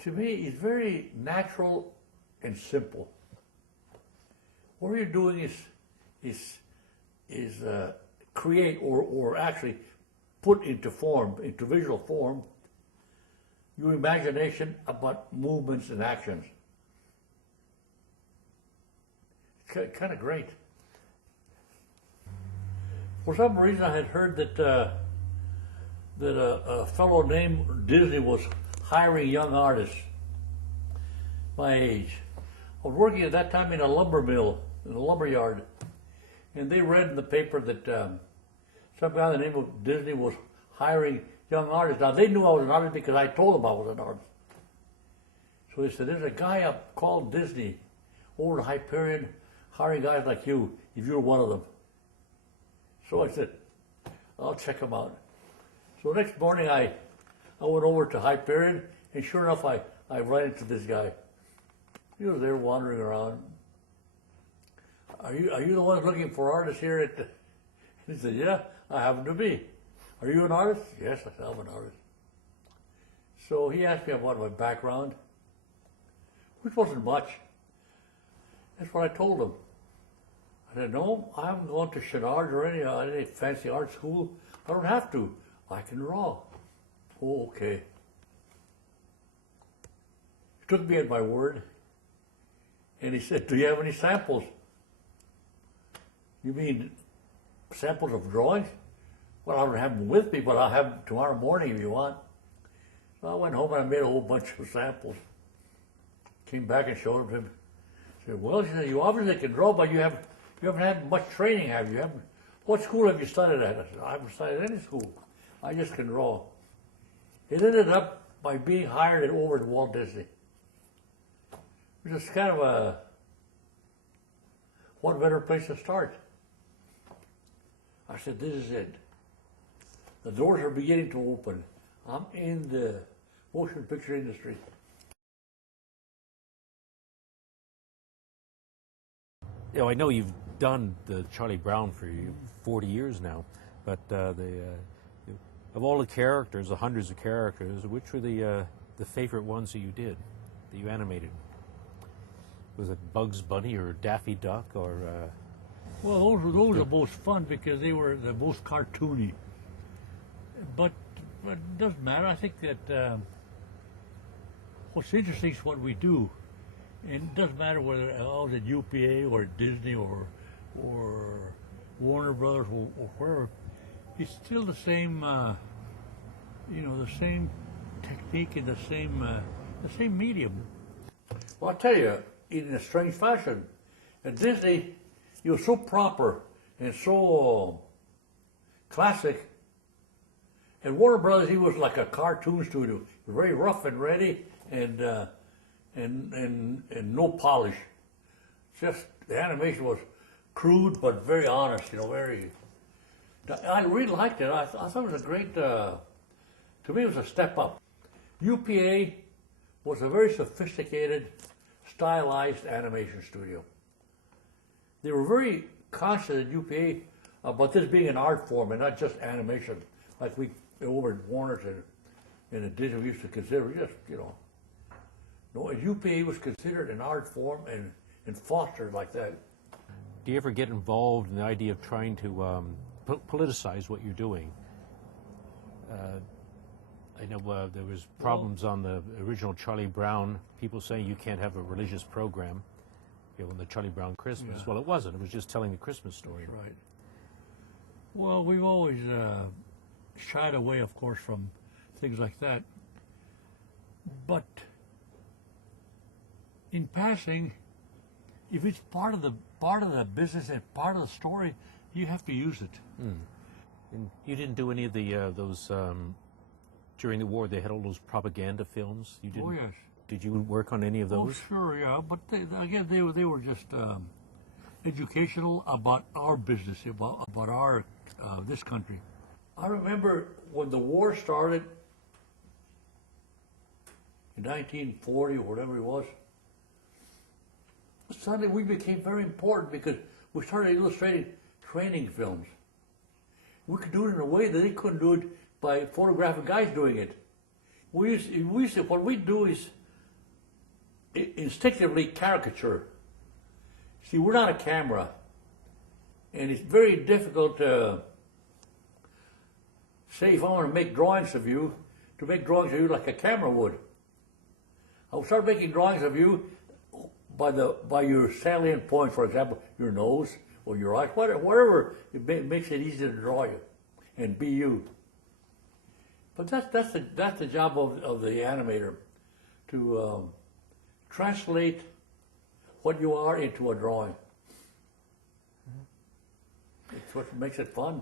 to me, is very natural and simple. What you're doing is create or actually put into form, into visual form, your imagination about movements and actions. Kind of great. For some reason, I had heard that a fellow named Disney was hiring young artists my age. I was working at that time in a lumber mill, in a lumber yard, and they read in the paper that some guy by the name of Disney was hiring young artists. Now, they knew I was an artist because I told them I was an artist. So they said, there's a guy up called Disney over in Hyperion hiring guys like you, if you're one of them. So I said, I'll check him out. So next morning I went over to Hyperion, and sure enough I ran into this guy. He was there wandering around. Are you the one looking for artists here at the... He said, yeah, I happen to be. Are you an artist? Yes, I said, I'm an artist. So he asked me about my background, which wasn't much. That's what I told him. I said, no, I haven't gone to Chenard or any fancy art school. I don't have to. I can draw. Oh, okay. He took me at my word, and he said, do you have any samples? You mean samples of drawings? Well, I don't have them with me, but I'll have them tomorrow morning if you want. So I went home and I made a whole bunch of samples. Came back and showed them to him. I said, well, he said, you obviously can draw, but you haven't had much training, have you? What school have you studied at? I said, I haven't studied any school. I just can draw. It ended up by being hired over at Walt Disney. It was just kind of a, what better place to start? I said, this is it. The doors are beginning to open. I'm in the motion picture industry. You know, I know you've done the Charlie Brown for 40 years now, but of all the characters, the hundreds of characters, which were the favorite ones that you did, that you animated? Was it Bugs Bunny or Daffy Duck or? Well, those were the most fun because they were the most cartoony. But it doesn't matter. I think that what's interesting is what we do. And it doesn't matter whether I was at UPA or Disney or Warner Brothers or wherever. It's still the same, the same technique and the same medium. Well, I'll tell you, in a strange fashion, at Disney, he was so proper and so classic. At Warner Brothers, he was like a cartoon studio, very rough and ready and no polish. Just the animation was crude but very honest, very. I really liked it. I thought it was a great. To me, it was a step up. UPA was a very sophisticated, stylized animation studio. They were very conscious at UPA about this being an art form and not just animation, like we over at Warner's and at Disney we used to consider just, No, at UPA was considered an art form and fostered like that. Do you ever get involved in the idea of trying to politicize what you're doing? I know there was problems on the original Charlie Brown, people saying you can't have a religious program in the Charlie Brown Christmas. Yeah. Well, it wasn't. It was just telling the Christmas story. That's right. Well, we've always shied away, of course, from things like that. But in passing, if it's part of the business and part of the story, you have to use it. Mm. And you didn't do any of the those during the war. They had all those propaganda films. You didn't. Oh yes. Did you work on any of those? Oh sure, yeah. But they were just educational about our business, about our this country. I remember when the war started in 1940 or whatever it was. Suddenly we became very important because we started illustrating training films. We could do it in a way that they couldn't do it by photographing guys doing it. What we do is instinctively caricature. See, we're not a camera, and it's very difficult to say if I want to make drawings of you, to make drawings of you like a camera would. I'll start making drawings of you by your salient points, for example, your nose or your eyes, whatever makes it easy to draw you and be you. But that's the job of the animator, to translate what you are into a drawing. It's what makes it fun.